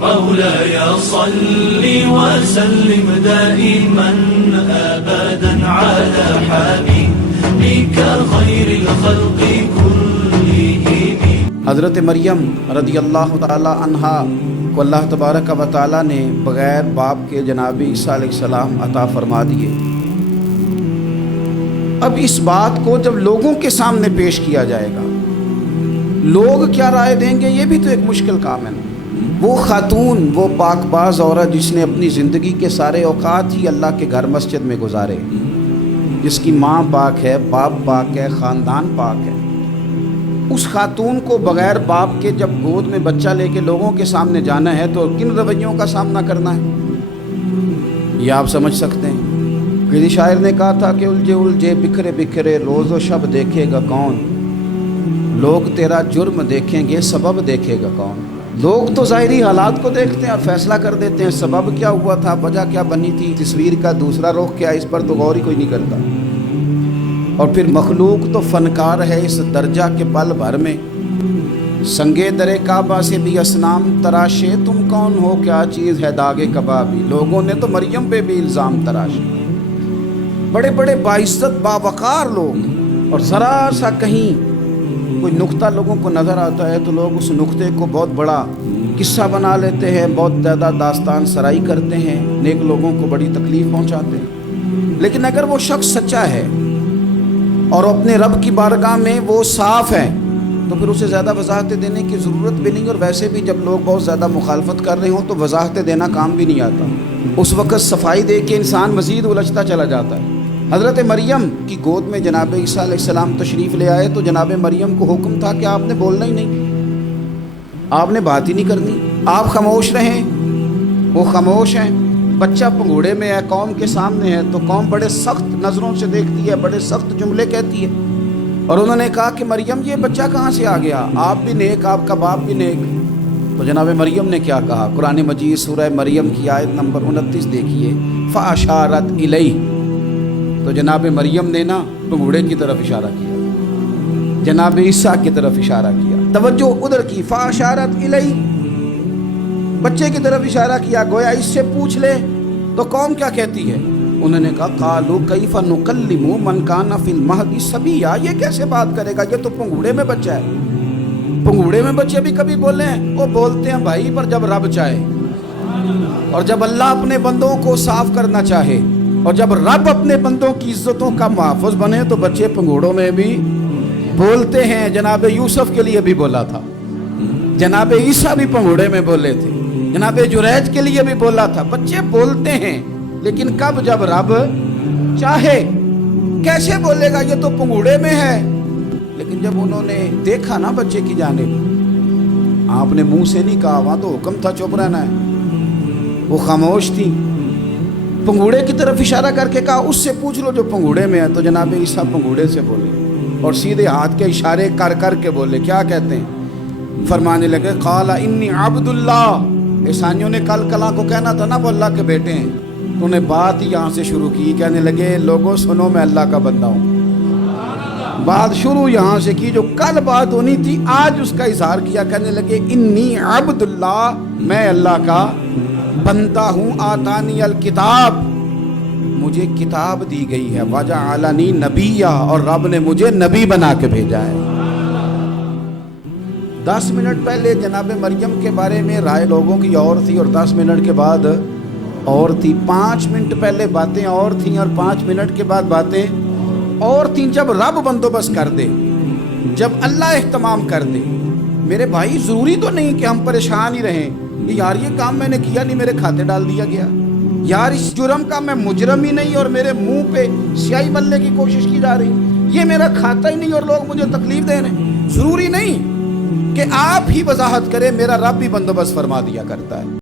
مولاي صل وسلم دائما أبدا على حبيبك خير الخلق كلهم۔ حضرت مریم رضی اللہ تعالی عنہا کو اللہ تبارک و تعالی نے بغیر باپ کے جناب عیسیٰ علیہ السلام عطا فرما دیے۔ اب اس بات کو جب لوگوں کے سامنے پیش کیا جائے گا، لوگ کیا رائے دیں گے، یہ بھی تو ایک مشکل کام ہے نا۔ وہ خاتون، وہ پاک باز عورت جس نے اپنی زندگی کے سارے اوقات ہی اللہ کے گھر مسجد میں گزارے، جس کی ماں پاک ہے، باپ پاک ہے، خاندان پاک ہے، اس خاتون کو بغیر باپ کے جب گود میں بچہ لے کے لوگوں کے سامنے جانا ہے تو کن رویوں کا سامنا کرنا ہے، یہ آپ سمجھ سکتے ہیں۔ کسی شاعر نے کہا تھا کہ الجھے الجھے بکھرے بکھرے روز و شب دیکھے گا کون، لوگ تیرا جرم دیکھیں گے سبب دیکھے گا کون۔ لوگ تو ظاہری حالات کو دیکھتے ہیں اور فیصلہ کر دیتے ہیں، سبب کیا ہوا تھا، وجہ کیا بنی تھی، تصویر کا دوسرا رخ کیا، اس پر تو غور ہی کوئی نہیں کرتا۔ اور پھر مخلوق تو فنکار ہے اس درجہ کے پل بھر میں، سنگے در کعبہ سے بھی اصنام تراشے، تم کون ہو کیا چیز ہے داغ کبابی۔ لوگوں نے تو مریم پہ بھی الزام تراشے، بڑے بڑے باعزت باوقار لوگ، اور ذرا سا کہیں کوئی نقطہ لوگوں کو نظر آتا ہے تو لوگ اس نقطے کو بہت بڑا قصہ بنا لیتے ہیں، بہت زیادہ داستان سرائی کرتے ہیں، نیک لوگوں کو بڑی تکلیف پہنچاتے ہیں۔ لیکن اگر وہ شخص سچا ہے اور اپنے رب کی بارگاہ میں وہ صاف ہے تو پھر اسے زیادہ وضاحتیں دینے کی ضرورت بھی نہیں، اور ویسے بھی جب لوگ بہت زیادہ مخالفت کر رہے ہوں تو وضاحتیں دینا کام بھی نہیں آتا، اس وقت صفائی دے کے انسان مزید الجھتا چلا جاتا ہے۔ حضرت مریم کی گود میں جناب عیسیٰ علیہ السلام تشریف لے آئے تو جناب مریم کو حکم تھا کہ آپ نے بولنا ہی نہیں، آپ نے بات ہی نہیں کرنی، آپ خاموش رہیں۔ وہ خاموش ہیں، بچہ پنگوڑے میں ہے، قوم کے سامنے ہے تو قوم بڑے سخت نظروں سے دیکھتی ہے، بڑے سخت جملے کہتی ہے، اور انہوں نے کہا کہ مریم یہ بچہ کہاں سے آ گیا، آپ بھی نیک، آپ کا باپ بھی نیک۔ تو جناب مریم نے کیا کہا، قرآن مجید سورہ مریم کی آیت نمبر 29 دیکھیے، فَأَشَارَتْ إِلَيْهِ، تو جناب مریم نے نا پنگوڑے کی طرف اشارہ کیا، جناب عیسیٰ کی طرف اشارہ کیا، توجہ ادھر کی، فاشارت الیہ، بچے کی طرف اشارہ کیا، گویا اس سے پوچھ لے تو قوم کیا کہتی ہے۔ انہوں نے کہا قالوا کیف نکلم من کان فی المہد صبیا، یہ کیسے بات کرے گا، یہ تو پنگوڑے میں بچہ ہے۔ پنگوڑے میں بچے بھی کبھی بولے ہیں، وہ بولتے ہیں بھائی، پر جب رب چاہے، اور جب اللہ اپنے بندوں کو صاف کرنا چاہے، اور جب رب اپنے بندوں کی عزتوں کا محافظ بنے تو بچے پنگوڑوں میں بھی بولتے ہیں۔ جناب یوسف کے لیے بھی بولا تھا، جناب عیسیٰ بھی پنگوڑے میں بولے تھے، جناب جریج کے لیے بھی بولا تھا، بچے بولتے ہیں، لیکن کب، جب رب چاہے۔ کیسے بولے گا، یہ تو پنگوڑے میں ہے۔ لیکن جب انہوں نے دیکھا نا بچے کی جانب، آپ نے منہ سے نہیں کہا، وہاں تو حکم تھا چپ رہنا ہے، وہ خاموش تھی، پنگوڑے کی طرف اشارہ کر کے کہا اس سے پوچھ لو جو پنگوڑے میں ہے۔ تو جناب عیسیٰ پنگوڑے سے بولے اور سیدھے ہاتھ کے اشارے کر کر کے بولے، کیا کہتے ہیں، فرمانے لگے قال انی عبد اللہ۔ عیسائیوں نے کل کلاں کو کہنا تھا نا وہ اللہ کے بیٹے ہیں، تو انہیں بات ہی یہاں سے شروع کی، کہنے لگے لوگوں سنو میں اللہ کا بندہ ہوں۔ بات شروع یہاں سے کی، جو کل بات ہونی تھی آج اس کا اظہار کیا، کہنے لگے انی عبد اللہ، میں اللہ کا بندہ ہوں، آتانی الکتاب، مجھے کتاب دی گئی ہے، وجعلنی نبیّا، اور رب نے مجھے نبی بنا کے بھیجا ہے۔ 10 منٹ پہلے جناب مریم کے بارے میں رائے لوگوں کی اور تھی، اور 10 منٹ کے بعد اور تھی۔ 5 منٹ پہلے باتیں اور تھیں اور 5 منٹ کے بعد باتیں اور تھیں۔ جب رب بندوبست کر دے، جب اللہ اہتمام کر دے، میرے بھائی ضروری تو نہیں کہ ہم پریشان ہی رہیں، یار یہ کام میں نے کیا نہیں، میرے کھاتے ڈال دیا گیا، یار اس جرم کا میں مجرم ہی نہیں اور میرے منہ پہ سیاہی ملنے کی کوشش کی جا رہی، یہ میرا کھاتا ہی نہیں اور لوگ مجھے تکلیف دے رہے ہیں۔ ضروری نہیں کہ آپ ہی وضاحت کریں، میرا رب بھی بندوبست فرما دیا کرتا ہے۔